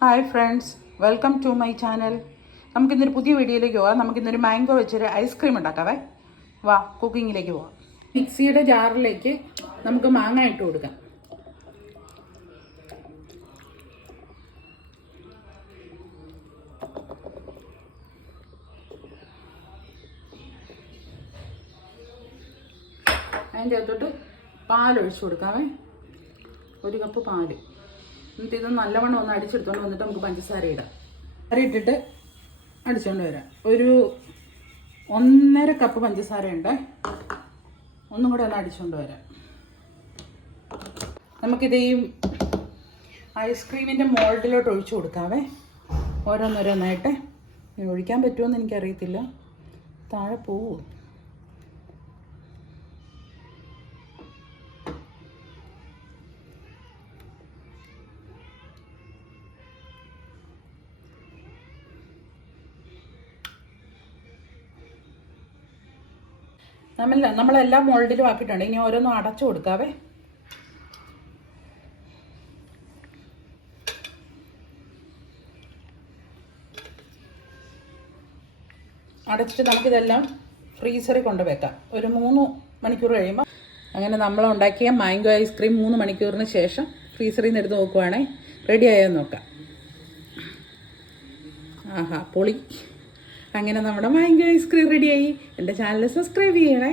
Hi friends welcome to my channel നമുക്കിന്നൊരു പുതിയ വീഡിയോയിലേക്ക് പോവാം. നമുക്കിന്നൊരു മാംഗോ വെച്ചൊരു ഐസ്ക്രീം ഉണ്ടാക്കാവേ. വാ കുക്കിങ്ങിലേക്ക് പോവാം. മിക്സിയുടെ ജാറിലേക്ക് നമുക്ക് മാങ്ങ ഇട്ട് കൊടുക്കാം. അതിന്റെ അകത്തോട്ട് പാലൊഴിച്ച് കൊടുക്കാവേ. ഒരു കപ്പ് പാൽ. എന്നിട്ട് ഇത് നല്ലവണ്ണം ഒന്ന് അടിച്ചെടുത്തോണ്ട് വന്നിട്ട് നമുക്ക് പഞ്ചസാര ഇടാം. അര ഇട്ടിട്ട് അടിച്ചുകൊണ്ട് വരാം. ഒരു ഒന്നര കപ്പ് പഞ്ചസാര ഉണ്ട് ഒന്നും കൂടെ ഒന്ന് അടിച്ചുകൊണ്ട് വരാം. നമുക്കിത് ഐസ്ക്രീമിന്റെ മോൾഡിലോട്ട് ഒഴിച്ചു കൊടുക്കാവേ. ഓരോന്നോരോന്നായിട്ട്. ഒഴിക്കാൻ പറ്റുമോയെന്ന് എനിക്കറിയത്തില്ല. താഴെ പോവും? നമ്മൾ നമ്മളെല്ലാം മോൾഡിലും ആക്കിയിട്ടുണ്ട്. ഇനി ഓരോന്നും അടച്ചു കൊടുക്കാവേ. അടച്ചിട്ട് നമുക്കിതെല്ലാം ഫ്രീസറിൽ കൊണ്ടുവെക്കാം ഒരു മൂന്ന് മണിക്കൂർ കഴിയുമ്പോൾ അങ്ങനെ നമ്മൾ ഉണ്ടാക്കിയ മാംഗോ ഐസ്ക്രീം മൂന്ന് മണിക്കൂറിന് ശേഷം ഫ്രീസറിൽ നിന്ന് എടുത്ത് നോക്കുവാണെങ്കിൽ റെഡി ആയോ നോക്കാം. ആഹാ പൊളി. അങ്ങനെ നമ്മുടെ മാംഗോ ഐസ്ക്രീം റെഡിയായി എന്റെ ചാനൽ സബ്സ്ക്രൈബ് ചെയ്യണേ.